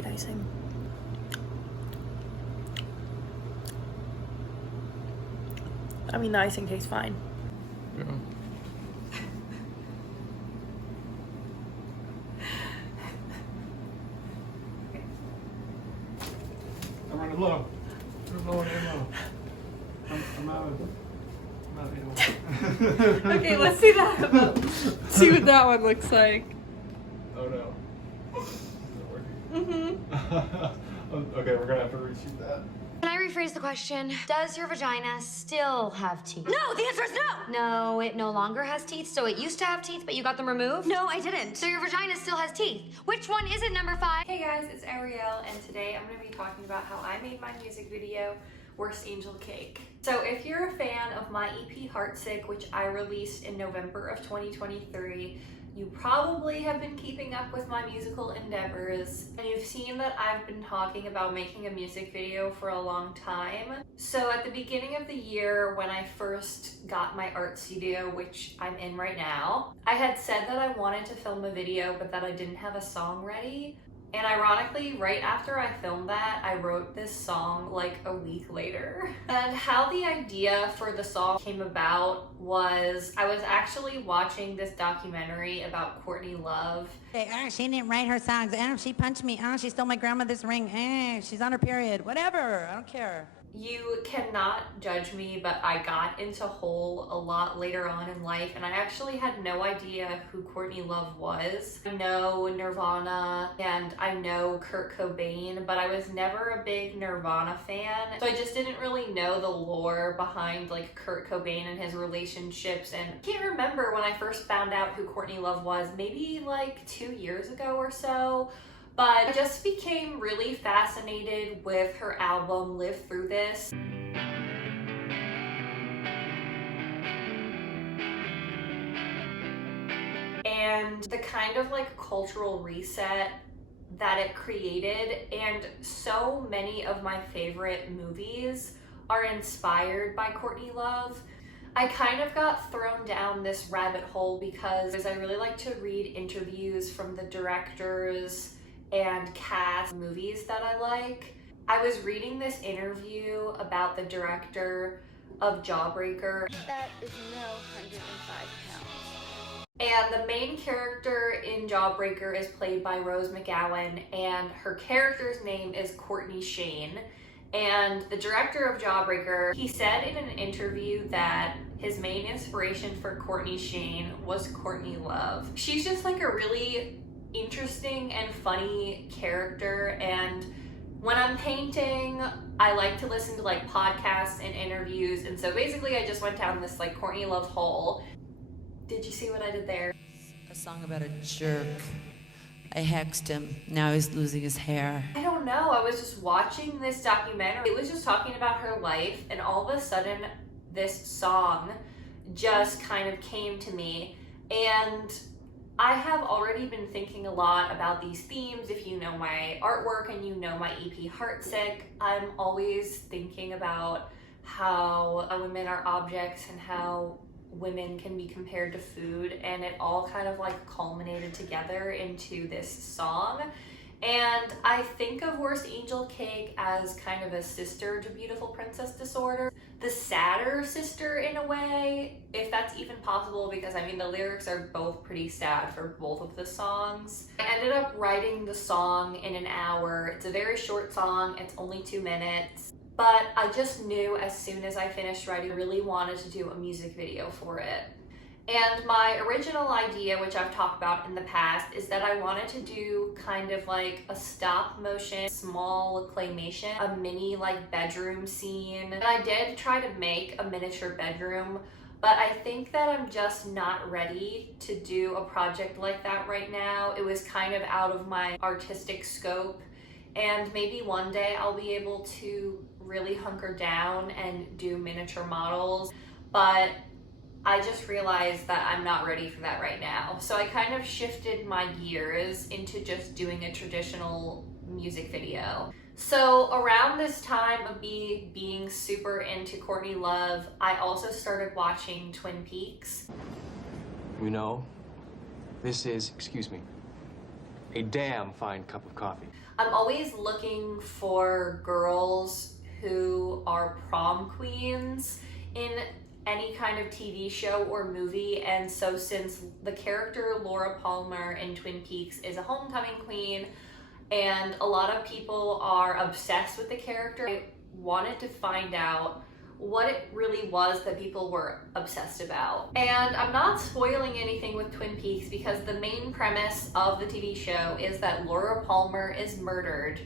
hate icing. I mean, the icing tastes fine. Yeah. I'm running low. I'm low on ammo. I'm out of ammo. Okay, let's see that. See what that one looks like. Oh no. Is it working? Mm-hmm. Okay, we're gonna have to reshoot that. Can I rephrase the question? Does your vagina still have teeth? No, the answer is no! No, it no longer has teeth, so it used to have teeth, but you got them removed? No, I didn't. So your vagina still has teeth. Which one is it, number 5? Hey guys, it's Arielle, and today I'm going to be talking about how I made my music video, Worst Angel Cake. So if you're a fan of my EP Heartsick, which I released in November of 2023, you probably have been keeping up with my musical endeavors, and you've seen that I've been talking about making a music video for a long time. So at the beginning of the year, when I first got my art studio, which I'm in right now, I had said that I wanted to film a video, but that I didn't have a song ready. And ironically, right after I filmed that, I wrote this song like a week later. And how the idea for the song came about was I was actually watching this documentary about Courtney Love. She didn't write her songs. She punched me. She stole my grandmother's ring. She's on her period. Whatever. I don't care. You cannot judge me, but I got into Hole a lot later on in life, and I actually had no idea who Courtney Love was. I know Nirvana and I know Kurt Cobain, but I was never a big Nirvana fan, so I just didn't really know the lore behind like Kurt Cobain and his relationships. And I can't remember when I first found out who Courtney Love was, maybe like 2 years ago or so. But I just became really fascinated with her album, Live Through This. And the kind of like cultural reset that it created, and so many of my favorite movies are inspired by Courtney Love. I kind of got thrown down this rabbit hole because I really like to read interviews from the directors and cast movies that I like. I was reading this interview about the director of Jawbreaker. That is no 105 pounds. And the main character in Jawbreaker is played by Rose McGowan, and her character's name is Courtney Shane. And the director of Jawbreaker, he said in an interview that his main inspiration for Courtney Shane was Courtney Love. She's just like a really interesting and funny character, and when I'm painting, I like to listen to like podcasts and interviews, and so basically I just went down this like Courtney Love hole. Did you see what I did there? A song about a jerk. I hexed him. Now he's losing his hair. I don't know. I was just watching this documentary. It was just talking about her life, and all of a sudden this song just kind of came to me. And I have already been thinking a lot about these themes. If you know my artwork and you know my EP Heartsick, I'm always thinking about how women are objects and how women can be compared to food, and it all kind of like culminated together into this song. And I think of Worst Angel Cake as kind of a sister to Beautiful Princess Disorder. The sadder sister in a way, if that's even possible, because I mean the lyrics are both pretty sad for both of the songs. I ended up writing the song in an hour. It's a very short song, it's only 2 minutes. But I just knew as soon as I finished writing, I really wanted to do a music video for it. And my original idea, which I've talked about in the past, is that I wanted to do kind of like a stop motion, small claymation, a mini like bedroom scene. And I did try to make a miniature bedroom, but I think that I'm just not ready to do a project like that right now. It was kind of out of my artistic scope, and maybe one day I'll be able to really hunker down and do miniature models, but I just realized that I'm not ready for that right now. So I kind of shifted my gears into just doing a traditional music video. So around this time of me being super into Courtney Love, I also started watching Twin Peaks. You know, this is, excuse me, a damn fine cup of coffee. I'm always looking for girls who are prom queens in any kind of TV show or movie, and so since the character Laura Palmer in Twin Peaks is a homecoming queen and a lot of people are obsessed with the character, I wanted to find out what it really was that people were obsessed about. And I'm not spoiling anything with Twin Peaks because the main premise of the TV show is that Laura Palmer is murdered.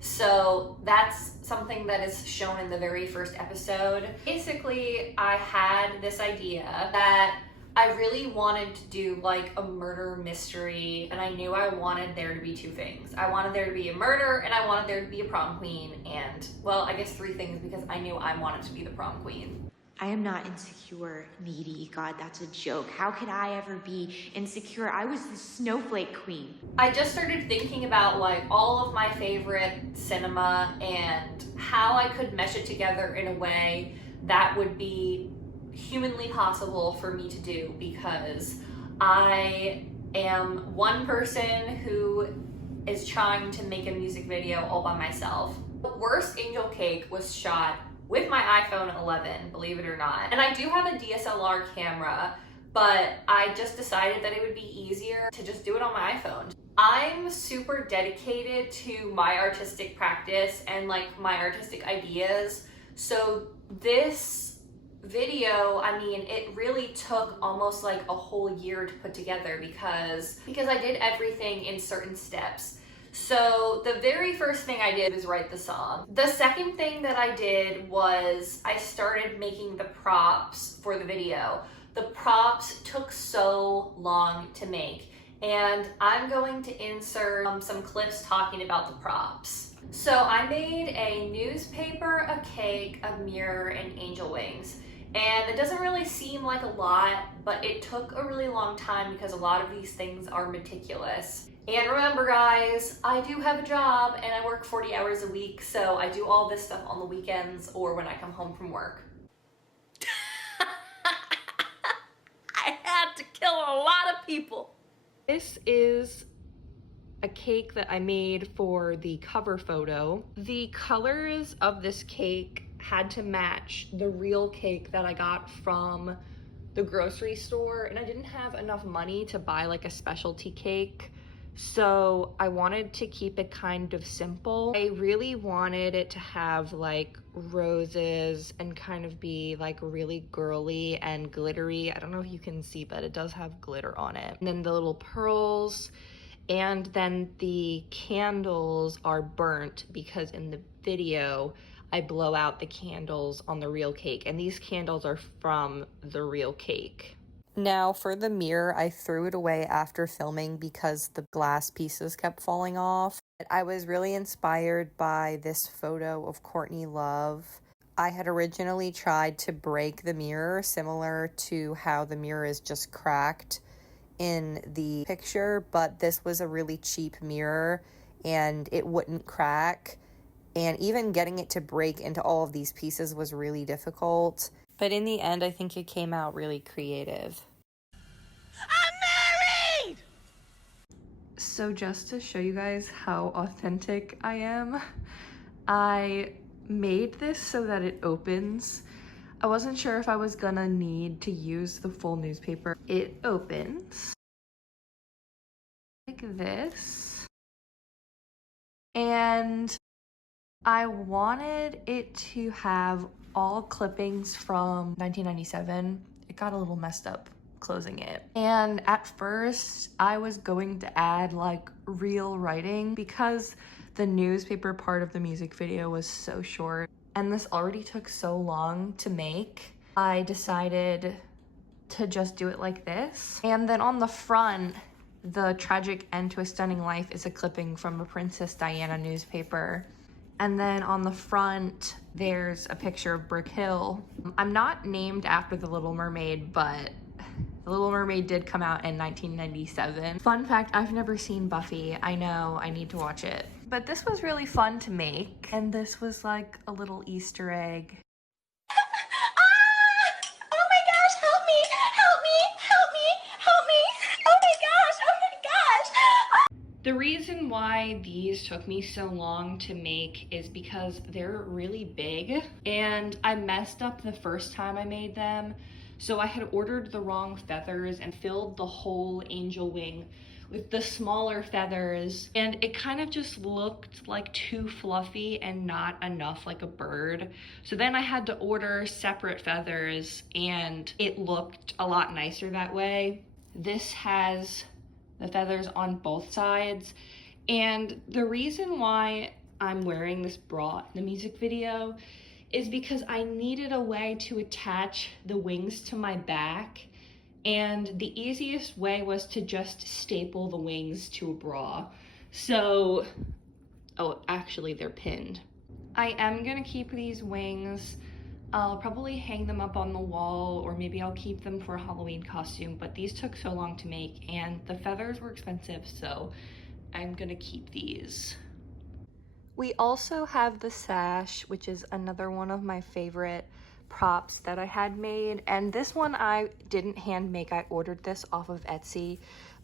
So that's something that is shown in the very first episode. Basically, I had this idea that I really wanted to do like a murder mystery, and I knew I wanted there to be two things. I wanted there to be a murder, and I wanted there to be a prom queen, and, well, I guess three things because I knew I wanted to be the prom queen. I am not insecure, needy. God, that's a joke. How could I ever be insecure? I was the snowflake queen. I just started thinking about like all of my favorite cinema and how I could mesh it together in a way that would be humanly possible for me to do, because I am one person who is trying to make a music video all by myself. The Worst Angel Cake was shot with my iPhone 11, believe it or not. And I do have a DSLR camera, but I just decided that it would be easier to just do it on my iPhone. I'm super dedicated to my artistic practice and like my artistic ideas. So this video, I mean, it really took almost like a whole year to put together because I did everything in certain steps. So the very first thing I did was write the song. The second thing that I did was I started making the props for the video. The props took so long to make, and I'm going to insert some clips talking about the props. So I made a newspaper, a cake, a mirror, and angel wings. And it doesn't really seem like a lot, but it took a really long time because a lot of these things are meticulous. And remember guys, I do have a job and I work 40 hours a week, so I do all this stuff on the weekends or when I come home from work. I had to kill a lot of people. This is a cake that I made for the cover photo. The colors of this cake had to match the real cake that I got from the grocery store, and I didn't have enough money to buy like a specialty cake, so I wanted to keep it kind of simple. I really wanted it to have like roses and kind of be like really girly and glittery. I don't know if you can see, but it does have glitter on it. And then the little pearls, and then the candles are burnt because in the video I blow out the candles on the real cake, and these candles are from the real cake. Now for the mirror, I threw it away after filming because the glass pieces kept falling off. I was really inspired by this photo of Courtney Love. I had originally tried to break the mirror, similar to how the mirror is just cracked in the picture, but this was a really cheap mirror and it wouldn't crack. And even getting it to break into all of these pieces was really difficult. But in the end, I think it came out really creative. I'm married! So just to show you guys how authentic I am, I made this so that it opens. I wasn't sure if I was gonna need to use the full newspaper. It opens like this. And I wanted it to have all clippings from 1997. It got a little messed up closing it. And at first, I was going to add like real writing because the newspaper part of the music video was so short and this already took so long to make. I decided to just do it like this. And then on the front, the tragic end to a stunning life is a clipping from a Princess Diana newspaper. And then on the front, there's a picture of Brick Hill. I'm not named after The Little Mermaid, but The Little Mermaid did come out in 1997. Fun fact, I've never seen Buffy. I know, I need to watch it. But this was really fun to make, and this was like a little Easter egg. Oh my gosh, help me! Help me! Help me! Help me! Oh my gosh! Oh my gosh! The reason why these took me so long to make is because they're really big and I messed up the first time I made them. So I had ordered the wrong feathers and filled the whole angel wing with the smaller feathers, and it kind of just looked like too fluffy and not enough like a bird. So then I had to order separate feathers and it looked a lot nicer that way. This has the feathers on both sides, and the reason why I'm wearing this bra in the music video is because I needed a way to attach the wings to my back, and the easiest way was to just staple the wings to a bra. So, oh, actually they're pinned. I am gonna keep these wings. I'll probably hang them up on the wall, or maybe I'll keep them for a Halloween costume, but these took so long to make and the feathers were expensive, so I'm gonna keep these. We also have the sash, which is another one of my favorite props that I had made, and this one I didn't hand make. I ordered this off of Etsy,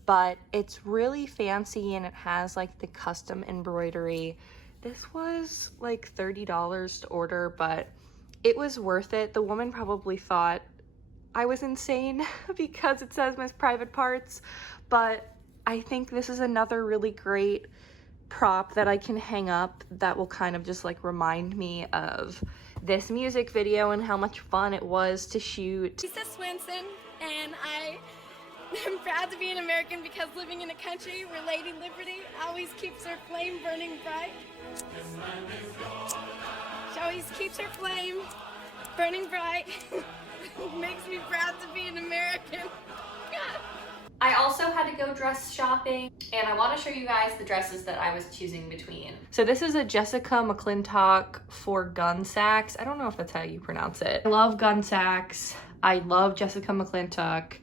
but it's really fancy and it has like the custom embroidery. This was like $30 to order, but it was worth it. The woman probably thought I was insane because it says Miss Private Parts, but I think this is another really great prop that I can hang up that will kind of just like remind me of this music video and how much fun it was to shoot. Lisa Swenson, and I am proud to be an American because living in a country where Lady Liberty always keeps her flame burning bright. She always keeps her flame burning bright. Makes me proud to be an American. I also had to go dress shopping, and I want to show you guys the dresses that I was choosing between. So this is a Jessica McClintock for Gun Sacks. I don't know if that's how you pronounce it. I love Gun Sacks. I love Jessica McClintock.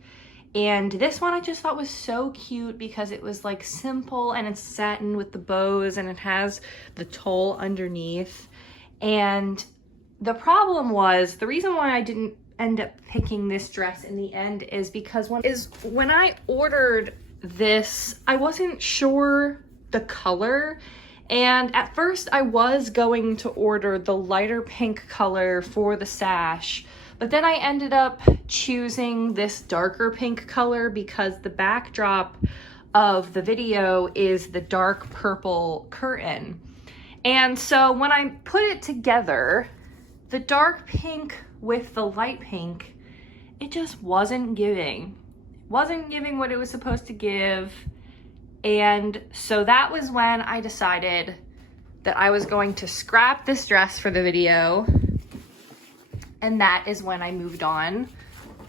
And this one I just thought was so cute because it was like simple and it's satin with the bows and it has the tulle underneath. And the problem was, the reason why I didn't end up picking this dress in the end is because when I ordered this, I wasn't sure the color, and at first I was going to order the lighter pink color for the sash, but then I ended up choosing this darker pink color because the backdrop of the video is the dark purple curtain. And so when I put it together, the dark pink with the light pink, it just wasn't giving what it was supposed to give. And so that was when I decided that I was going to scrap this dress for the video, and that is when I moved on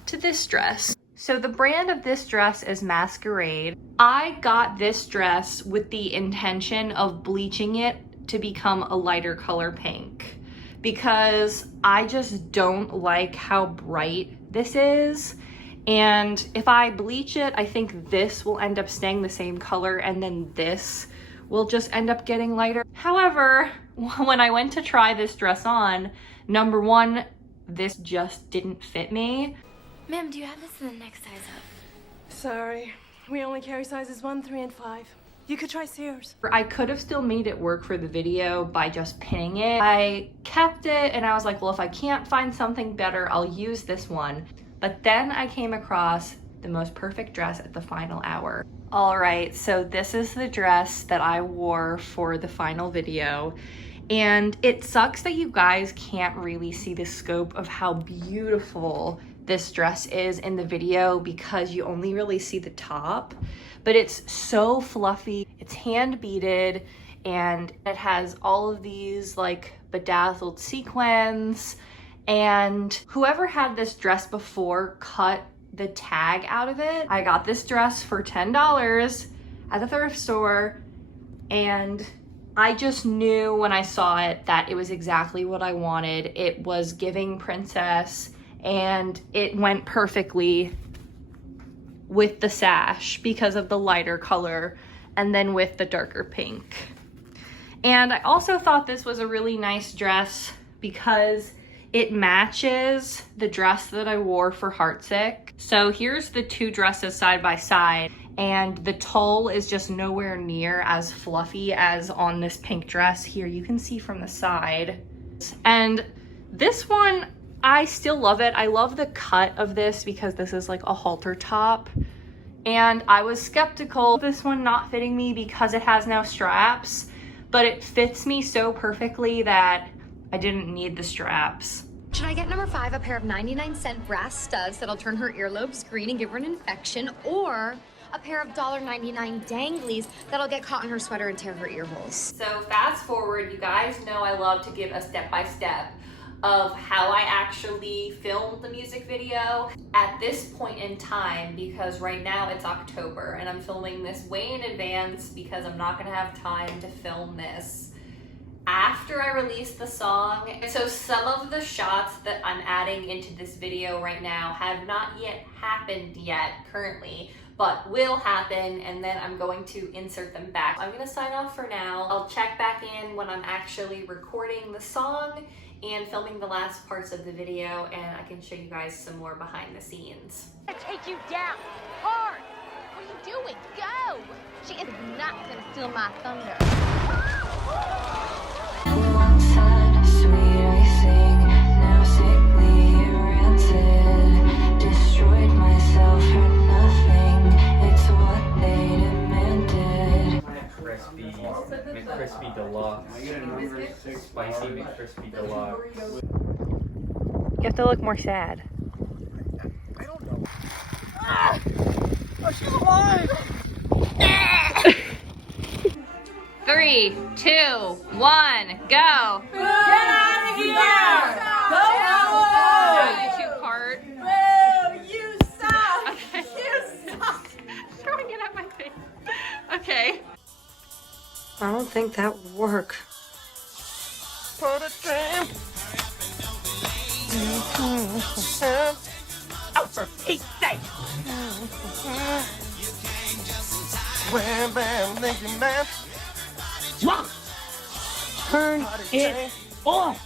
to this dress. So the brand of this dress is Masquerade. I got this dress with the intention of bleaching it to become a lighter color pink, because I just don't like how bright this is. And if I bleach it, I think this will end up staying the same color and then this will just end up getting lighter. However, when I went to try this dress on, number one, this just didn't fit me. Ma'am, do you have this in the next size up? Sorry, we only carry sizes 1, 3, and 5. You could try Sears. I could have still made it work for the video by just pinning it. I kept it and I was like, well, if I can't find something better, I'll use this one. But then I came across the most perfect dress at the final hour. All right, so this is the dress that I wore for the final video. And it sucks that you guys can't really see the scope of how beautiful this dress is in the video because you only really see the top. But it's so fluffy, it's hand beaded, and it has all of these like bedazzled sequins. And whoever had this dress before cut the tag out of it. I got this dress for $10 at the thrift store, and I just knew when I saw it that it was exactly what I wanted. It was giving princess, and it went perfectly with the sash because of the lighter color and then with the darker pink. And I also thought this was a really nice dress because it matches the dress that I wore for Heartsick. So here's the two dresses side by side, and the tulle is just nowhere near as fluffy as on this pink dress. Here you can see from the side. And this one, I still love it. I love the cut of this because this is like a halter top. And I was skeptical of this one not fitting me because it has no straps, but it fits me so perfectly that I didn't need the straps. Should I get number 5, a pair of 99-cent brass studs that'll turn her earlobes green and give her an infection, or a pair of $1.99 danglies that'll get caught in her sweater and tear her ear holes? So fast forward, you guys know I love to give a step-by-step of how I actually filmed the music video at this point in time, because right now it's October and I'm filming this way in advance because I'm not gonna have time to film this after I release the song. So some of the shots that I'm adding into this video right now have not yet happened yet currently, but will happen, and then I'm going to insert them back. I'm gonna sign off for now. I'll check back in when I'm actually recording the song and filming the last parts of the video, and I can show you guys some more behind the scenes. I'm gonna take you down hard. What are you doing? Go! She is not gonna steal my thunder. Once had sweet icing, now sickly rancid. Destroyed myself for nothing. It's what they demanded. McCrispy Deluxe. Spicy McCrispy Deluxe. You have to look more sad. I don't know. Ah! Oh, she's alive! 3, 2, 1, go! Get out of here! Go home! Two-part. Boo! You suck! Okay. You suck! Throwing it at my face. Okay. I don't think that would work. Put a tramp. Oh, for Pete's sake! Wham, bam, thank you, man. Turn it off!